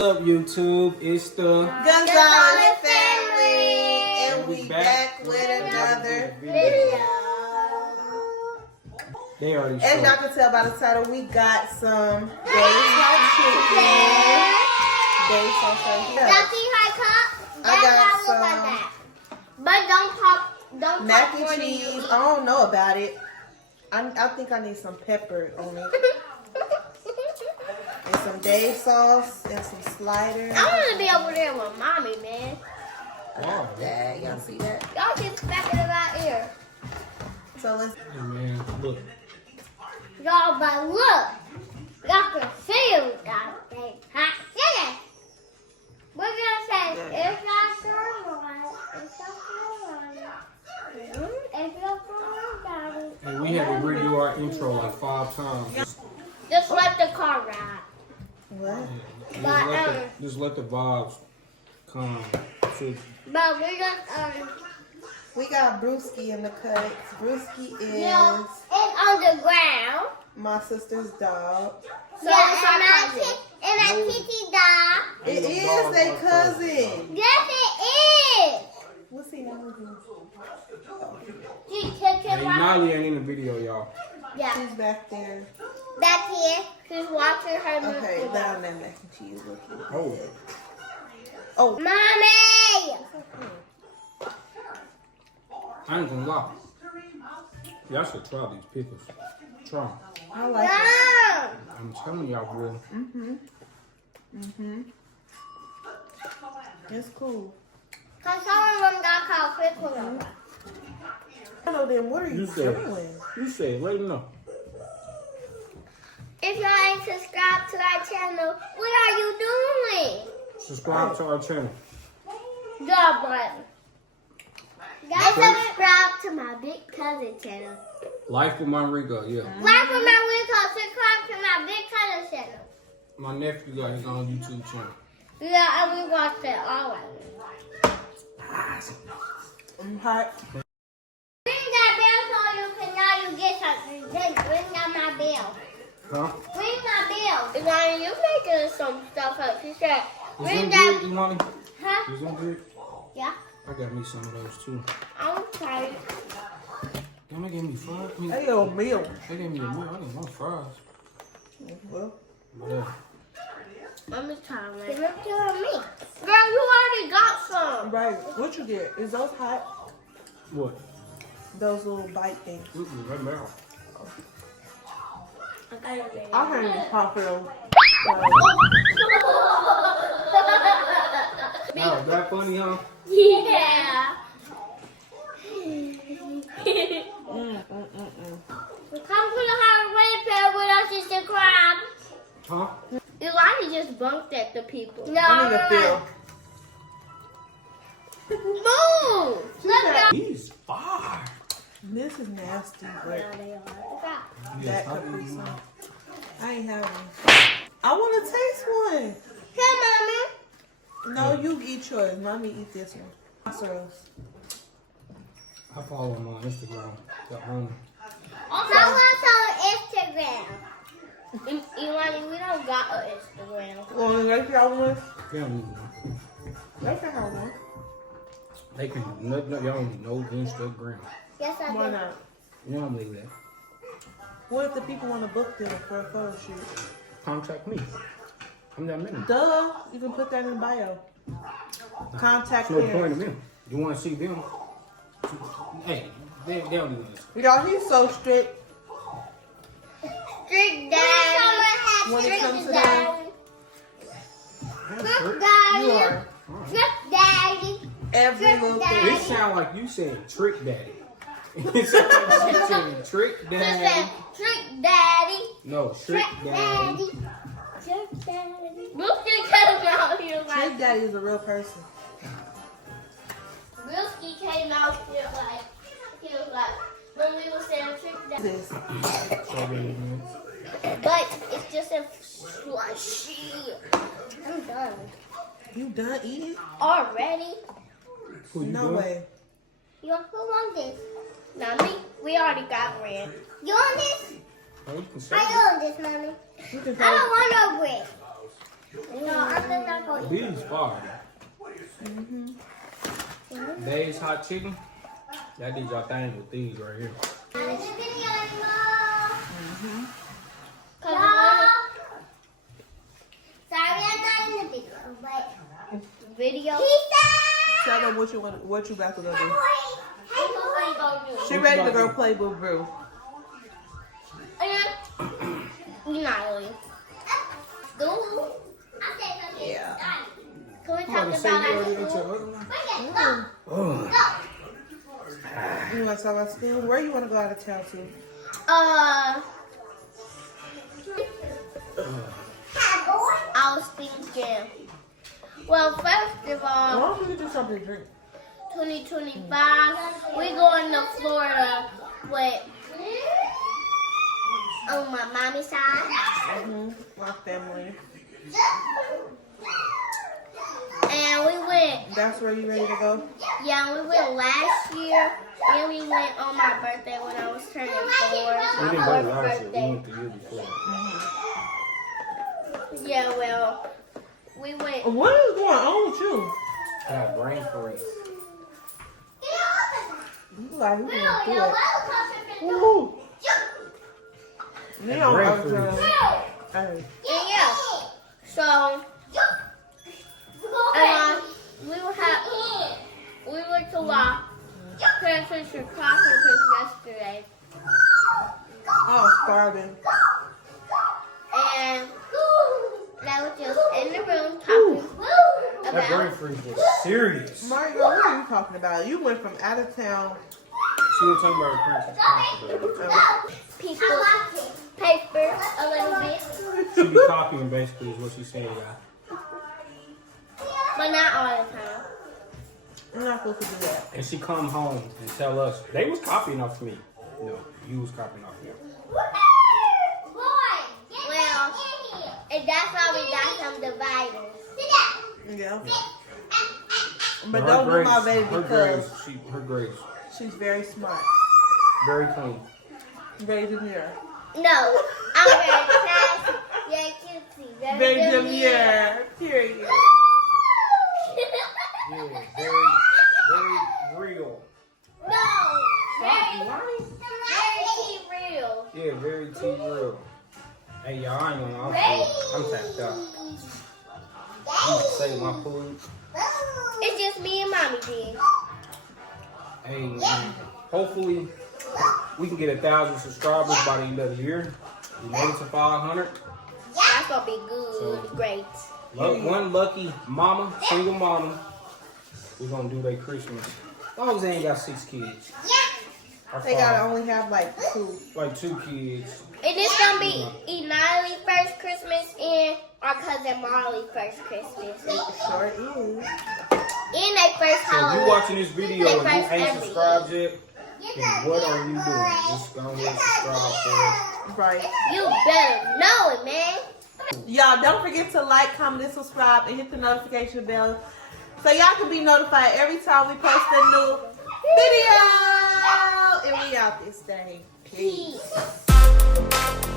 What's up, YouTube? It's the Gonzalez family, and we back with another video. They already As y'all can tell by the title, we got some days hot chicken. Days hot chicken. High cup. I got some But don't mac and cheese. I don't know about it. I think I need some pepper on it. And some Dave sauce and some sliders. I want to be over there with mommy, man. Wow. Yeah, y'all see that? Y'all keep smacking in my ear. So let's. Hey, man, look. Y'all, but look. Y'all can see that thing. Hot chicken. We're going to say, it's not thermite. It's not thermite. It's not thermite. Hey, we had to redo our intro like 5 times. Just let the car ride. What? Just let the vibes come. So, But we're going We got Brewski in the cuts. Brewski is it's on the ground. my sister's dog. So yeah, and my kitty dog. It is their cousin. Yes, it is. What's he name? She took hey, him out. Nolly ain't in the video, y'all. Yeah, She's back there. back here. She's watching her movie. Okay, down that mac and cheese looking. Oh. Oh. Mommy! I ain't gonna lie. Y'all should try these pickles. Try 'em. I like it. No! I'm telling y'all, bro. It's cool. Because some of them got called pickle. I know them. What are you said, doing? You said, let them know. If y'all ain't subscribed to our channel, what are you doing? Subscribe to our channel. The button. Guys, subscribe to my big cousin channel. Life with Monrico, yeah. Like for my Rico, subscribe to my big cousin channel. My nephew got his own YouTube channel. Yeah, and we watched it always. I'm hot. Ring that bell so you can now you get something. Then ring down my bell. Huh? Ring my bell. Now you making some stuff up. She said, Is ring them that. good, Imani? Huh? Is them good? Yeah. I got me some of those too. I'm tired. Damn, they gave me fries. Hey, yo, meal. They gave me a meal. I didn't want fries. Well, Yeah. I'm just tired. Give it to me. Girl, you already got some. right. What you get? Is those hot? What? Those little bite things. Right now. I can't even pop it over. Oh, that funny, huh? Yeah. Come to the Halloween fair with us and subscribe. Huh? Elijah just bunked at the people. No. I need a feel. Move. Let's go. He's fire. This is nasty, but Yes, that I could be do. some. I ain't having it. I want to taste one. Come, Mama. No, you eat yours. Mommy eat this one. Sorrows. I follow him on Instagram. The owner. Someone's on Instagram. Elijah, we don't got an Instagram. Well, let's have one. They don't need one. Let's have one. They can no, y'all don't need no Instagram. Yes, I Why do. not? You don't believe that. What if the people want to book them for a photo shoot? Contact me. I'm that many. Duh. You can put that in the bio. Contact There's no them. point in them. You want to see them? Hey, they don't do this. Y'all, he's so strict. Strict daddy. When it comes to that, Strict you daddy. are Strict daddy. every little thing. This sound like you saying trick daddy. It sound like you saying trick She said, daddy. trick daddy. No, trick Trick daddy. daddy. Trick daddy. Brewski came out here like. Trick Daddy is a real person. Brewski came out here like. He was like, when we were saying trick daddy. This. Strawberry man. But it's just a slushy. I'm done. You done eating? Already? Who you No doing? way. Who want this? Not me. We already got bread. You want this? Oh, you can say I it. want this, mommy. You can I don't want no bread. No, I'm just not going to eat. These fire. Dave's hot chicken. That did y'all thing with these right here. Sorry, I'm not in the video, but video. Tell them what you about to go do. What you gonna do? She ready to go play Boo Boo. You're not really. School? Yeah. Can we I'm talk about to say about you already our ate your school? other one. You want to talk about school? Where you want to go out of town to? I was thinking. Well, first of all, Why don't we get you something to drink? 2025, we going to Florida with on my mommy's side. My family. And we went, That's where you ready to go? yeah, we went last year. And we went on my birthday when I was turning 4. We My didn't go 4th last year. We birthday. went the year before. Yeah, well, we went. What is going on with you? I got brain freeze. You like you want to do it. Woo! You know Brain I was freeze. Hey. Yeah. So, we went to parent teacher conference yesterday, I was starving. and they were just in the room talking That brain about freeze was serious. Mario, what are you talking about? You went from out of town. She was talking about her parents' people's papers a little bit, She be copying basically is what she's saying, guys. but not all the time. I'm not supposed to do that. And she come home and tell us they was copying off me. No, you was copying off me. Well, and that's why we got some dividers. Yeah. But Her don't do my grades- baby her because grades, her grades she's very smart. very clean. Very demure. No, I'm very classy, very cutesy, Very very demure. Period. Yeah, very real. No, very real. Yeah, very real. Hey, y'all, I ain't gonna I'm tapped out. I'm gonna save my food. It's just me and mommy, then. Hey, hopefully we can get 1,000 subscribers by the end of the year. We made it to 500. That's gonna be good, So- great. One lucky mama, single mama, we're gonna do their Christmas. As long as they ain't got 6 kids. Or They 5. gotta only have like 2. Like 2 kids. And it's gonna be Eniley first Christmas and our cousin Marley first Christmas. Sure is. And they first So if you Halloween. watching this video and you First ain't every subscribed yet, then what are you doing? Just go ahead and subscribe for us. Right. You better know it, man. Y'all don't forget to like, comment, and subscribe, and hit the notification bell so y'all can be notified every time we post a new video. And we out this day. Peace. Peace.